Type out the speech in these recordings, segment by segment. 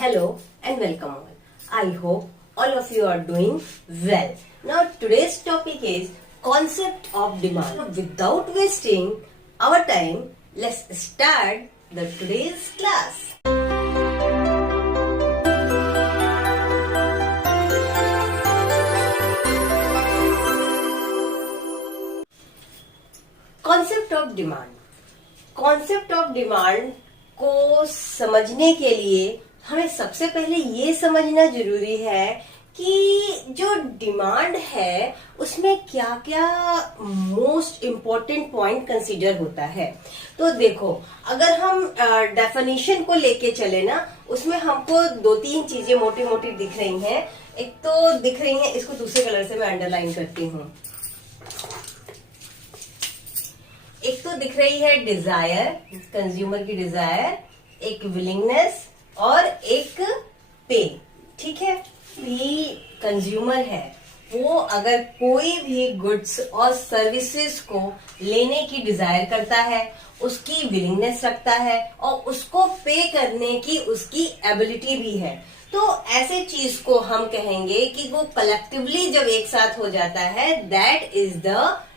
Hello and welcome all. I hope all of you are doing well. Now today's topic is concept of demand. So, without wasting our time, let's start the today's class. Concept of demand. Concept of demand को समझने के लिए हमें सबसे पहले ये समझना जरूरी है कि जो डिमांड है उसमें क्या क्या मोस्ट इम्पोर्टेंट पॉइंट कंसीडर होता है। तो देखो, अगर हम डेफिनेशन को लेके चले ना, उसमें हमको दो तीन चीजें मोटी मोटी दिख रही हैं। एक तो दिख रही है, इसको दूसरे कलर से मैं अंडरलाइन करती हूँ। एक तो दिख रही है डिजायर, कंज्यूमर की डिजायर, एक विलिंगनेस और एक पे। ठीक है, भी कंज्यूमर है, वो अगर कोई भी गुड्स और सर्विसेज को लेने की डिजायर करता है, उसकी विलिंगनेस रखता है और उसको पे करने की उसकी एबिलिटी भी है, तो ऐसे चीज को हम कहेंगे कि वो कलेक्टिवली जब एक साथ हो जाता है, दैट इज द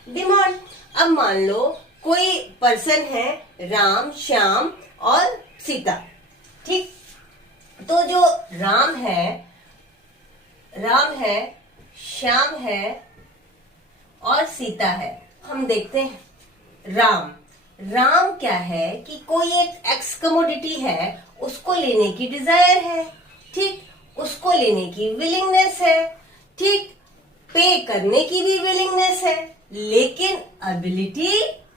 डिमांड। अब मान लो कोई पर्सन है, राम, श्याम और सीता। ठीक, तो जो राम है, श्याम है और सीता है। हम देखते हैं राम क्या है कि कोई एक एक्स कमोडिटी है, उसको लेने की डिजायर है। ठीक, उसको लेने की विलिंगनेस है। ठीक, पे करने की भी विलिंगनेस है, लेकिन एबिलिटी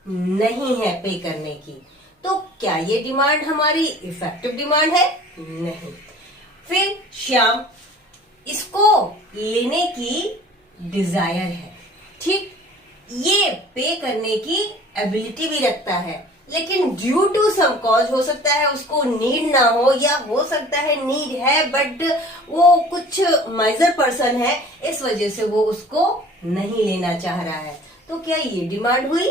नहीं है पे करने की। तो क्या ये डिमांड हमारी इफेक्टिव डिमांड है? नहीं। फिर श्याम, इसको लेने की डिजायर है। ठीक, ये पे करने की एबिलिटी भी रखता है, लेकिन ड्यू टू सम कॉज, हो सकता है उसको नीड ना हो, या हो सकता है नीड है बट वो कुछ माइजर पर्सन है, इस वजह से वो उसको नहीं लेना चाह रहा है। तो क्या ये डिमांड हुई?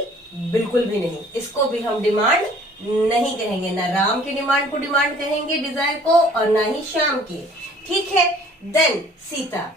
बिल्कुल भी नहीं। इसको भी हम डिमांड नहीं कहेंगे, ना राम की डिमांड को डिमांड कहेंगे, डिजायर को, और ना ही श्याम की। ठीक है, देन सीता,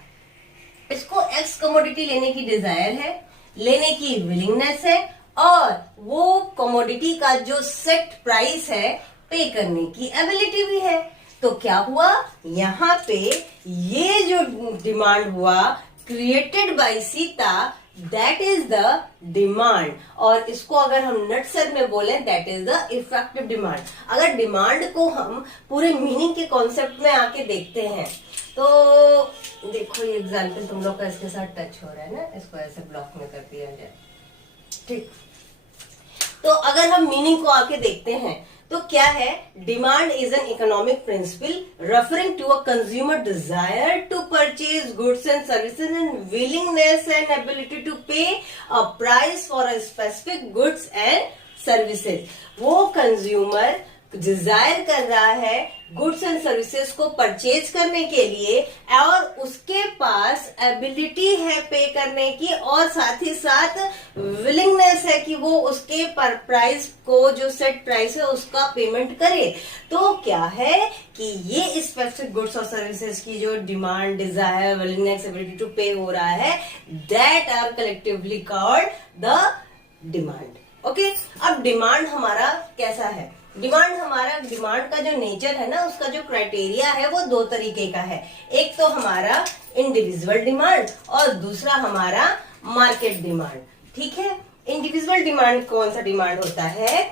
इसको एक्स कमोडिटी लेने की डिजायर है, लेने की विलिंगनेस है, और वो कमोडिटी का जो सेट प्राइस है पे करने की एबिलिटी भी है। तो क्या हुआ यहाँ पे, ये जो डिमांड हुआ created by Sita, that is the demand. और इसको अगर हम नटसर में बोलें, that is the effective demand. अगर डिमांड को हम पूरे मीनिंग के कॉन्सेप्ट में आके देखते हैं, तो देखो ये एग्जाम्पल तुम लोग का इसके साथ टच हो रहा है ना, इसको ऐसे ब्लॉक में कर दिया जाए। ठीक, तो अगर हम मीनिंग को आके देखते हैं तो क्या है, demand is an economic principle referring to a consumer desire to purchase goods and services and willingness and ability to pay a price for a specific goods and services. वो कंज्यूमर डिजायर कर रहा है goods and services को purchase करने के लिए, और उसके पास एबिलिटी है पे करने की, और साथ ही साथ विलिंगनेस है कि वो उसके पर प्राइस को, जो सेट प्राइस है, उसका पेमेंट करे। तो क्या है कि ये स्पेसिफिक गुड्स और सर्विसेज की जो demand, desire, willingness, ability to pay हो रहा है, that are collectively called the demand. Okay, अब डिमांड हमारा कैसा है? डिमांड का जो नेचर है ना, उसका जो क्राइटेरिया है, वो दो तरीके का है। एक तो हमारा इंडिविजुअल डिमांड और दूसरा हमारा मार्केट डिमांड। ठीक है, इंडिविजुअल डिमांड कौन सा डिमांड होता है?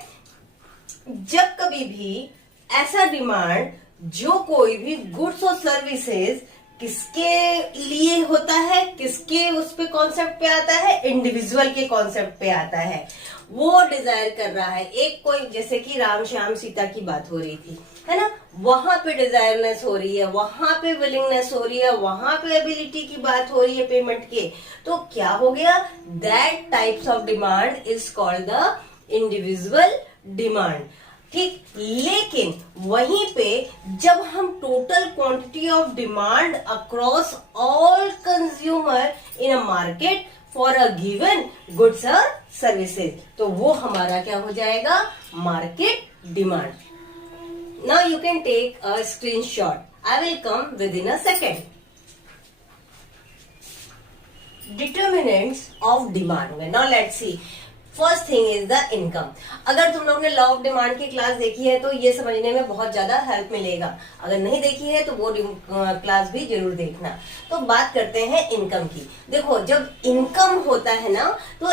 जब कभी भी ऐसा डिमांड जो कोई भी गुड्स और सर्विसेज किसके लिए होता है, किसके उस पे कॉन्सेप्ट पे आता है, इंडिविजुअल के कॉन्सेप्ट पे आता है, वो डिजायर कर रहा है। एक कोई, जैसे कि राम, श्याम, सीता की बात हो रही थी, है ना, वहां पे डिजायरनेस हो रही है, वहां पे विलिंगनेस हो रही है, वहां पे एबिलिटी की बात हो रही है पेमेंट के। तो क्या हो गया, that types of demand is called the individual demand. ठीक, लेकिन वहीं पे जब हम total quantity of demand across all consumer in a market for a given goods और सर्विसेज, तो वो हमारा क्या हो जाएगा, market demand. Now you can take a screenshot. I will come within a second. Determinants of demand में now let's see. First thing is the income. अगर तुम लोग ने लॉ ऑफ डिमांड की क्लास देखी है तो ये समझने में बहुत ज्यादा हेल्प मिलेगा. अगर नहीं देखी है तो वो क्लास भी जरूर देखना. तो बात करते हैं इनकम की. देखो, जब इनकम होता है ना तो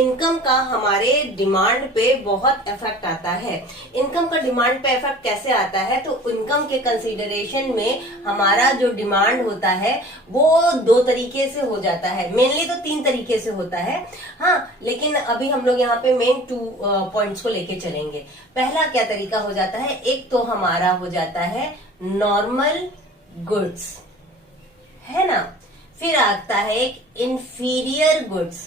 इनकम का हमारे डिमांड पे बहुत इफेक्ट आता है. इनकम का डिमांड पे इफेक्ट कैसे आता है? तो इनकम के कंसीडरेशन में हमारा जो डिमांड होता है वो दो तरीके से हो जाता है. मेनली तो तीन तरीके से होता है. हाँ, लेकिन अभी हम लोग यहाँ पे मेन 2 पॉइंट्स को लेके चलेंगे. पहला क्या तरीका हो जाता है? एक तो हमारा हो जाता है नॉर्मल गुड्स, है ना. फिर आता है एक इंफीरियर गुड्स.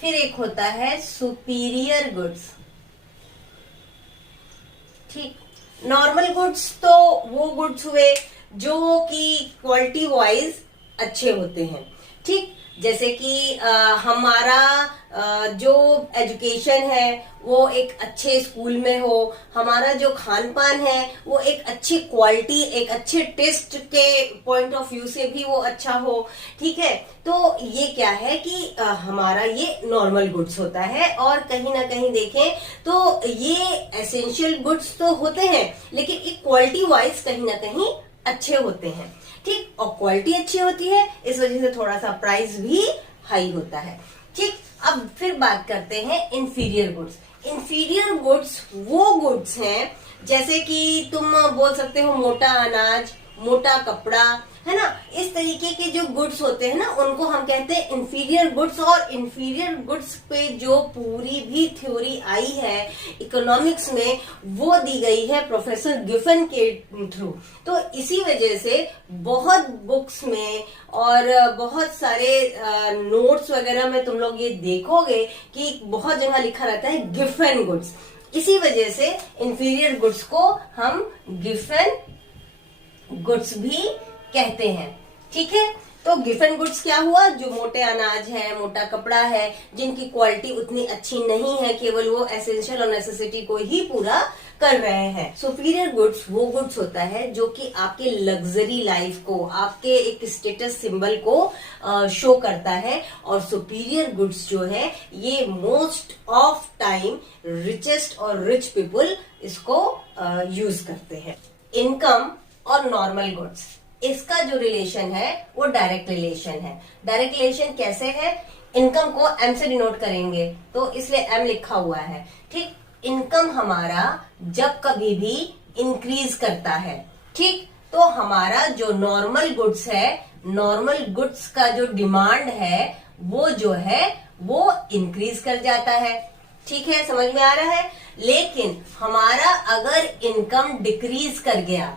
फिर एक होता है सुपीरियर गुड्स. ठीक. नॉर्मल गुड्स तो वो गुड्स हुए जो कि क्वालिटी वाइज अच्छे होते हैं. ठीक. जैसे कि हमारा जो एजुकेशन है वो एक अच्छे स्कूल में हो, हमारा जो खान पान है वो एक अच्छी क्वालिटी, एक अच्छे टेस्ट के पॉइंट ऑफ व्यू से भी वो अच्छा हो. ठीक है. तो ये क्या है कि हमारा ये नॉर्मल गुड्स होता है. और कहीं ना कहीं देखें तो ये एसेंशियल गुड्स तो होते हैं लेकिन एक क्वालिटी वाइज कहीं ना कहीं अच्छे होते हैं. ठीक. और क्वालिटी अच्छी होती है, इस वजह से थोड़ा सा प्राइस भी हाई होता है. ठीक. अब फिर बात करते हैं इंफीरियर गुड्स. इंफीरियर गुड्स वो गुड्स हैं जैसे कि तुम बोल सकते हो मोटा अनाज, मोटा कपड़ा, है ना. इस तरीके के जो गुड्स होते हैं ना उनको हम कहते हैं इंफीरियर गुड्स. और इंफीरियर गुड्स पे जो पूरी भी थ्योरी आई है इकोनॉमिक्स में वो दी गई है प्रोफेसर गिफन के थ्रू. तो इसी वजह से बहुत बुक्स में और बहुत सारे नोट्स वगैरह में तुम लोग ये देखोगे कि बहुत जगह लिखा रहता है गिफन गुड्स. इसी वजह से इंफीरियर गुड्स को हम गिफन गुड्स भी कहते हैं. ठीक है. तो गिफन गुड्स क्या हुआ? जो मोटे अनाज है, मोटा कपड़ा है, जिनकी क्वालिटी उतनी अच्छी नहीं है, केवल वो एसेंशियल और नेसेसिटी को ही पूरा कर रहे हैं. सुपीरियर गुड्स वो गुड्स होता है जो कि आपके लग्जरी लाइफ को, आपके एक स्टेटस सिंबल को शो करता है. और सुपीरियर गुड्स जो है ये मोस्ट ऑफ टाइम रिचेस्ट और रिच पीपल इसको यूज करते हैं. इनकम और नॉर्मल गुड्स, इसका जो रिलेशन है वो डायरेक्ट रिलेशन है. डायरेक्ट रिलेशन कैसे है? इनकम को एम से डिनोट करेंगे तो इसलिए एम लिखा हुआ है. ठीक. इनकम हमारा जब कभी भी इंक्रीज करता है. ठीक. तो हमारा जो नॉर्मल गुड्स है, नॉर्मल गुड्स का जो डिमांड है वो जो है वो इंक्रीज कर जाता है. ठीक है, समझ में आ रहा है. लेकिन हमारा अगर इनकम डिक्रीज कर गया,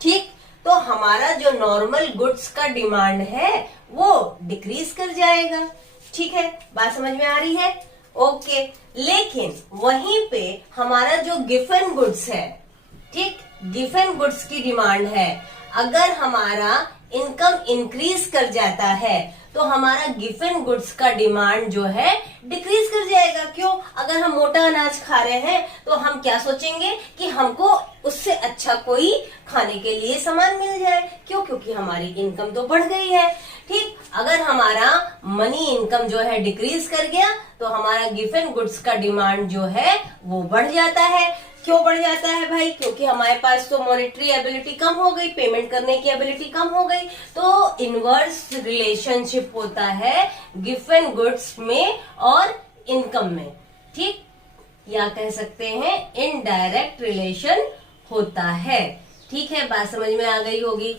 ठीक, तो हमारा जो नॉर्मल गुड्स का डिमांड है वो डिक्रीज कर जाएगा. ठीक है, बात समझ में आ रही है? ओके. लेकिन वहीं पे हमारा जो गिफन गुड्स है, ठीक, गिफन गुड्स की डिमांड है, अगर हमारा इनकम इंक्रीज कर जाता है तो हमारा गिफन गुड्स का डिमांड जो है डिक्रीज कर जाएगा. क्यों? अगर हम मोटा अनाज खा रहे हैं तो हम क्या सोचेंगे कि हमको उससे अच्छा कोई खाने के लिए सामान मिल जाए. क्यों? क्योंकि हमारी इनकम तो बढ़ गई है. ठीक. अगर हमारा मनी इनकम जो है डिक्रीज कर गया तो हमारा गिफन गुड्स का डिमांड जो है वो बढ़ जाता है. क्यों बढ़ जाता है भाई? क्योंकि हमारे पास तो मॉनेटरी एबिलिटी कम हो गई, पेमेंट करने की एबिलिटी कम हो गई. तो इनवर्स रिलेशनशिप होता है गिफन गुड्स में और इनकम में. ठीक. या कह सकते हैं इनडायरेक्ट रिलेशन होता है. ठीक है, बात समझ में आ गई होगी.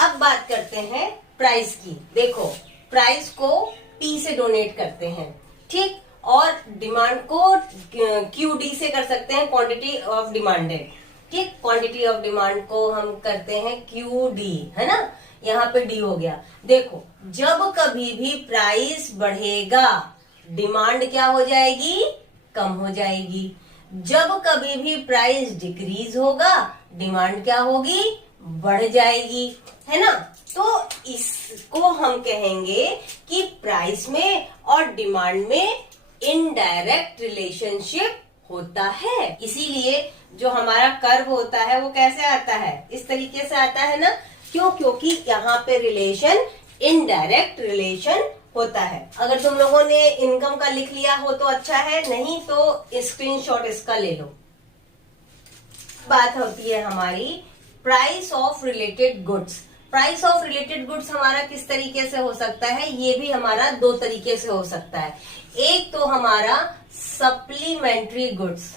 अब बात करते हैं प्राइस की. देखो, प्राइस को P से डोनेट करते हैं. ठीक. और डिमांड को QD से कर सकते हैं, क्वांटिटी ऑफ डिमांडेड. ठीक. क्वांटिटी ऑफ डिमांड को हम करते हैं QD, है ना. यहाँ पे D हो गया. देखो, जब कभी भी प्राइस बढ़ेगा डिमांड क्या हो जाएगी? कम हो जाएगी. जब कभी भी प्राइस डिक्रीज होगा डिमांड क्या होगी? बढ़ जाएगी, है ना. तो इसको हम कहेंगे कि प्राइस में और डिमांड में इनडायरेक्ट रिलेशनशिप होता है। इसीलिए जो हमारा कर्व होता है वो कैसे आता है, इस तरीके से आता है ना। क्यों? क्योंकि यहाँ पे रिलेशन इनडायरेक्ट रिलेशन होता है। अगर तुम लोगों ने इनकम का लिख लिया हो तो अच्छा है, नहीं तो स्क्रीनशॉट इसका ले लो। बात होती है हमारी price of related goods. Price of related goods हमारा किस तरीके से हो सकता है, ये भी हमारा दो तरीके से हो सकता है। एक तो हमारा सप्लीमेंट्री गुड्स,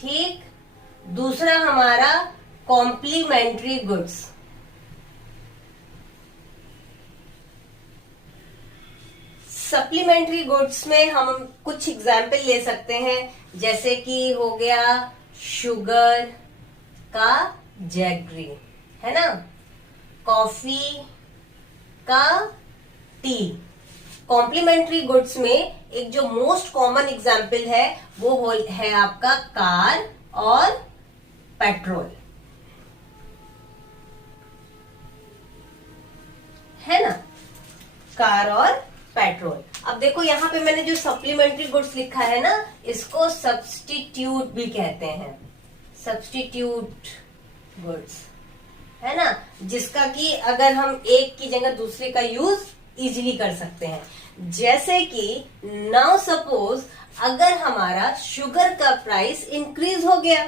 ठीक, दूसरा हमारा कॉम्प्लीमेंट्री गुड्स। सप्लीमेंट्री गुड्स में हम कुछ एग्जाम्पल ले सकते हैं, जैसे कि हो गया शुगर का जैगरी, है ना, कॉफी का टी। कॉम्प्लीमेंट्री गुड्स में एक जो मोस्ट कॉमन एग्जाम्पल है वो है आपका कार और पेट्रोल, है ना, कार और पेट्रोल। अब देखो यहाँ पे मैंने जो सप्लीमेंट्री गुड्स लिखा है ना, इसको सब्स्टिट्यूट भी कहते हैं, सब्स्टिट्यूट गुड्स, है ना, जिसका कि अगर हम एक की जगह दूसरे का यूज इजीली कर सकते हैं। जैसे कि नाउ सपोज अगर हमारा शुगर का प्राइस इंक्रीज हो गया,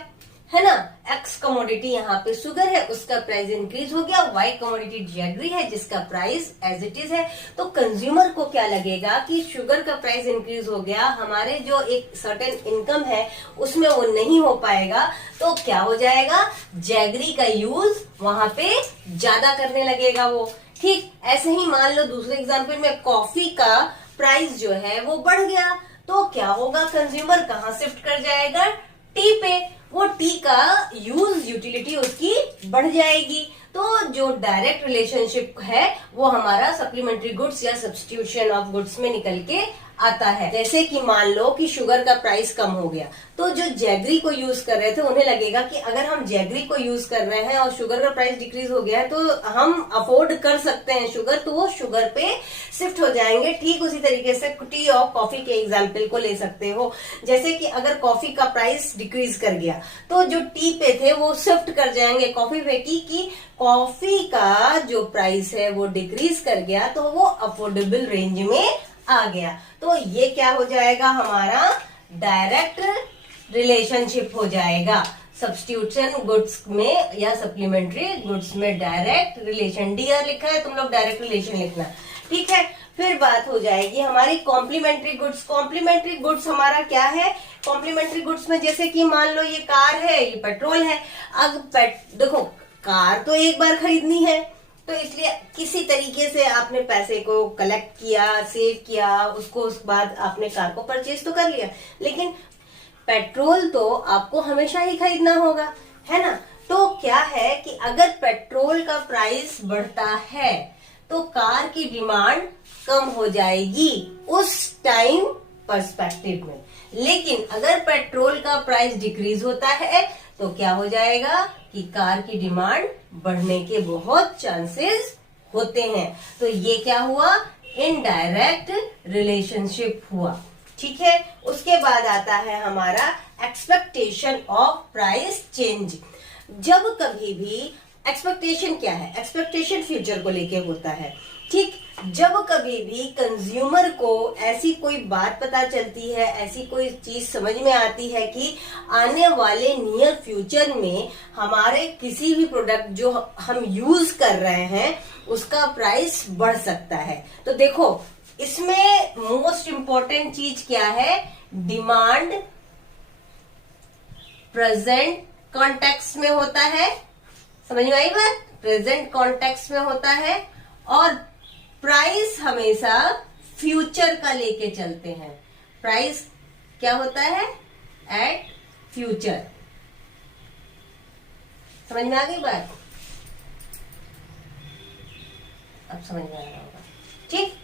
है ना, एक्स कमोडिटी यहाँ पे शुगर है, उसका प्राइस इंक्रीज हो गया, वाई कमोडिटी जैगरी है जिसका प्राइस एज इट इज है, तो कंज्यूमर को क्या लगेगा कि शुगर का प्राइस इंक्रीज हो गया, हमारे जो एक सर्टेन इनकम है उसमें वो नहीं हो पाएगा, तो क्या हो जाएगा, जैगरी का यूज वहां पे ज्यादा करने लगेगा वो। ठीक ऐसे ही मान लो दूसरे एग्जाम्पल में कॉफी का प्राइस जो है वो बढ़ गया, तो क्या होगा, कंज्यूमर कहाँ शिफ्ट कर जाएगा, टी पे, वो टी का यूज यूटिलिटी उसकी बढ़ जाएगी। तो जो डायरेक्ट रिलेशनशिप है वो हमारा सप्लीमेंट्री गुड्स या सब्स्टिट्यूशन ऑफ गुड्स में निकल के आता है। जैसे कि मान लो कि शुगर का प्राइस कम हो गया, तो जो जैगरी को यूज कर रहे थे उन्हें लगेगा कि अगर हम जैगरी को यूज कर रहे हैं और शुगर का प्राइस डिक्रीज हो गया है तो हम अफोर्ड कर सकते हैं शुगर, तो वो शुगर पे शिफ्ट हो जाएंगे। ठीक उसी तरीके से टी और कॉफी के एग्जाम्पल को ले सकते हो, जैसे कि अगर कॉफी का प्राइस डिक्रीज कर गया तो जो टी पे थे वो शिफ्ट कर जाएंगे कॉफी पे की कॉफी का जो प्राइस है वो डिक्रीज कर गया तो वो अफोर्डेबल रेंज में आ गया। तो ये क्या हो जाएगा, हमारा डायरेक्ट रिलेशनशिप हो जाएगा सब्स्टिट्यूशन गुड्स में या सप्लीमेंट्री गुड्स में। डायरेक्ट रिलेशन, डीआर लिखा है, तुम लोग डायरेक्ट रिलेशन लिखना, ठीक है। फिर बात हो जाएगी हमारी कॉम्प्लीमेंट्री गुड्स। कॉम्प्लीमेंट्री गुड्स हमारा क्या है, कॉम्प्लीमेंट्री गुड्स में जैसे कि मान लो ये कार है, ये पेट्रोल है। अब देखो कार तो एक बार खरीदनी है, तो इसलिए किसी तरीके से आपने पैसे को कलेक्ट किया, सेव किया, उसको उस बाद आपने कार को परचेज तो कर लिया, लेकिन पेट्रोल तो आपको हमेशा ही खरीदना होगा, है ना। तो क्या है कि अगर पेट्रोल का प्राइस बढ़ता है तो कार की डिमांड कम हो जाएगी उस टाइम पर्सपेक्टिव में, लेकिन अगर पेट्रोल का प्राइस डिक्रीज होता है तो क्या हो जाएगा कि कार की डिमांड बढ़ने के बहुत चांसेस होते हैं। तो ये क्या हुआ, इनडायरेक्ट रिलेशनशिप हुआ, ठीक है। उसके बाद आता है हमारा एक्सपेक्टेशन ऑफ प्राइस चेंज। जब कभी भी एक्सपेक्टेशन क्या है, एक्सपेक्टेशन फ्यूचर को लेके होता है, ठीक। जब कभी भी कंज्यूमर को ऐसी कोई बात पता चलती है, ऐसी कोई चीज समझ में आती है कि आने वाले नियर फ्यूचर में हमारे किसी भी प्रोडक्ट जो हम यूज कर रहे हैं उसका प्राइस बढ़ सकता है, तो देखो इसमें मोस्ट इंपॉर्टेंट चीज क्या है, डिमांड प्रेजेंट कॉन्टेक्स्ट में होता है, समझ में आई बात, प्रेजेंट कॉन्टेक्स्ट में होता है, और प्राइस हमेशा फ्यूचर का लेके चलते हैं। प्राइस क्या होता है, एट फ्यूचर, समझ में आ गई बात, अब समझ में आ रहा होगा, ठीक।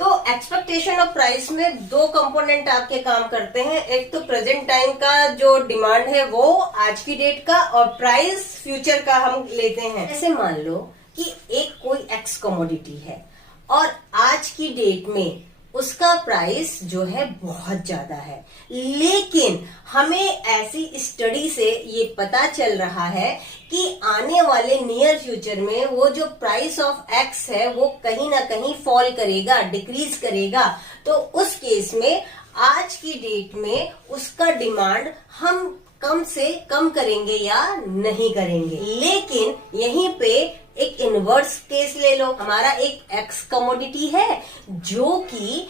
तो एक्सपेक्टेशन ऑफ प्राइस में दो कंपोनेंट आपके काम करते हैं, एक तो प्रेजेंट टाइम का जो डिमांड है वो आज की डेट का, और प्राइस फ्यूचर का हम लेते हैं। ऐसे मान लो कि एक कोई एक्स कमोडिटी है और आज की डेट में उसका प्राइस जो है बहुत ज्यादा है। लेकिन हमें ऐसी स्टडी से ये पता चल रहा है कि आने वाले नियर फ्यूचर में वो जो प्राइस ऑफ एक्स है वो कहीं ना कहीं फॉल करेगा, डिक्रीज करेगा। तो उस केस में आज की डेट में उसका डिमांड हम कम से कम करेंगे या नहीं करेंगे। लेकिन यहीं पे एक इनवर्स केस ले लो, हमारा एक एक्स कमोडिटी है जो कि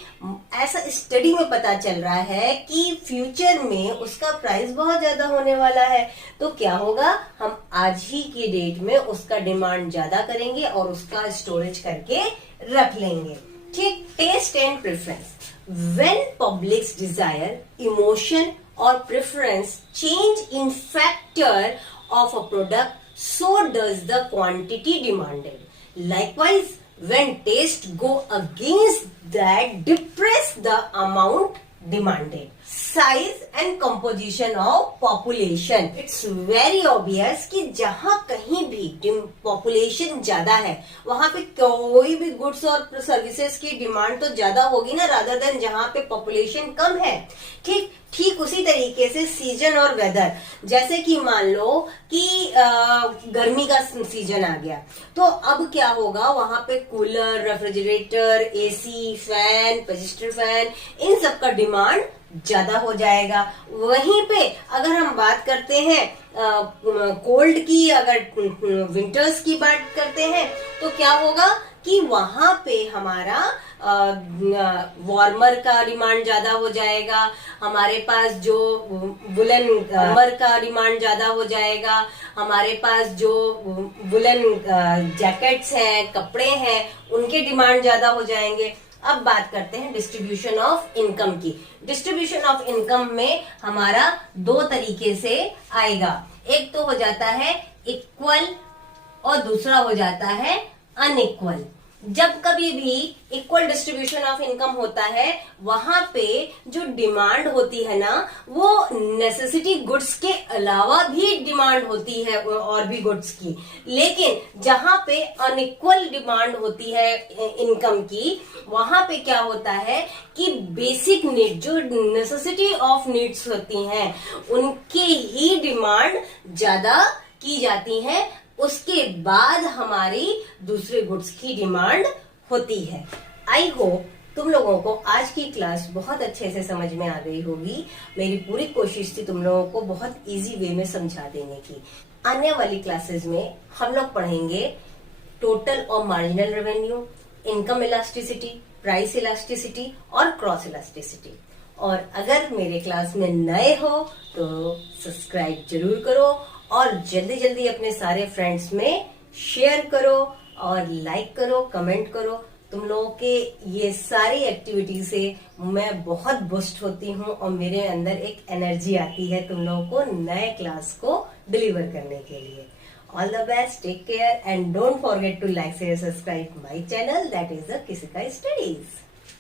ऐसा स्टडी में पता चल रहा है कि फ्यूचर में उसका प्राइस बहुत ज्यादा होने वाला है। तो क्या होगा, हम आज ही की डेट में उसका डिमांड ज्यादा करेंगे और उसका स्टोरेज करके रख लेंगे। ठीक, test and preference. When public's desire, emotion or preference change in factor of a product, so does the quantity demanded. Likewise, when taste go against that, depress the amount demanded. Size and composition of population. It's very obvious कि जहां कहीं भी population ज्यादा है वहां पे कोई भी गुड्स और सर्विसेज की डिमांड तो ज्यादा होगी ना, रादर देन जहां पे पॉपुलेशन कम है। ठीक उसी तरीके से सीजन और वेदर, जैसे कि मान लो कि गर्मी का सीजन आ गया तो अब क्या होगा, वहां पे cooler, refrigerator, AC, fan, pedestal fan, इन सब का डिमांड ज्यादा हो जाएगा। वहीं पे अगर हम बात करते हैं कोल्ड की, अगर विंटर्स की बात करते हैं तो क्या होगा कि वहां पे हमारा वार्मर का डिमांड ज्यादा हो जाएगा, हमारे पास जो वुलन वार्मर का डिमांड ज्यादा हो जाएगा, हमारे पास जो वुलन जैकेट्स हैं, कपड़े हैं, उनके डिमांड ज्यादा हो जाएंगे। अब बात करते हैं डिस्ट्रीब्यूशन ऑफ इनकम की। डिस्ट्रीब्यूशन ऑफ इनकम में हमारा दो तरीके से आएगा, एक तो हो जाता है इक्वल और दूसरा हो जाता है अनइक्वल। जब कभी भी इक्वल डिस्ट्रीब्यूशन ऑफ इनकम होता है वहां पे जो डिमांड होती है ना, वो नेसेसिटी गुड्स के अलावा भी डिमांड होती है और भी गुड्स की। लेकिन जहां पे अनइक्वल डिमांड होती है इनकम की, वहां पे क्या होता है कि बेसिक नीड, जो नेसेसिटी ऑफ नीड्स होती हैं, उनके ही डिमांड ज्यादा की जाती है, उसके बाद हमारी दूसरे गुड्स की डिमांड होती है। आई होप तुम लोगों को आज की क्लास बहुत अच्छे से समझ में आ गई होगी। मेरी पूरी कोशिश थी तुम लोगों को बहुत इजी वे में समझा देने की। आने वाली क्लासेस में हम लोग पढ़ेंगे टोटल और marginal revenue, income elasticity, price elasticity और क्रॉस इलास्टिसिटी। और अगर मेरे क्लास में नए हो तो सब्सक्राइब जरूर करो और जल्दी जल्दी अपने सारे फ्रेंड्स में शेयर करो और लाइक करो, कमेंट करो। तुम लोगों के ये सारी एक्टिविटी से मैं बहुत बूस्ट होती हूँ और मेरे अंदर एक एनर्जी आती है तुम लोगों को नए क्लास को डिलीवर करने के लिए। All the best, take care and don't forget to like, share, subscribe my channel, that is the किसिका स्टडीज।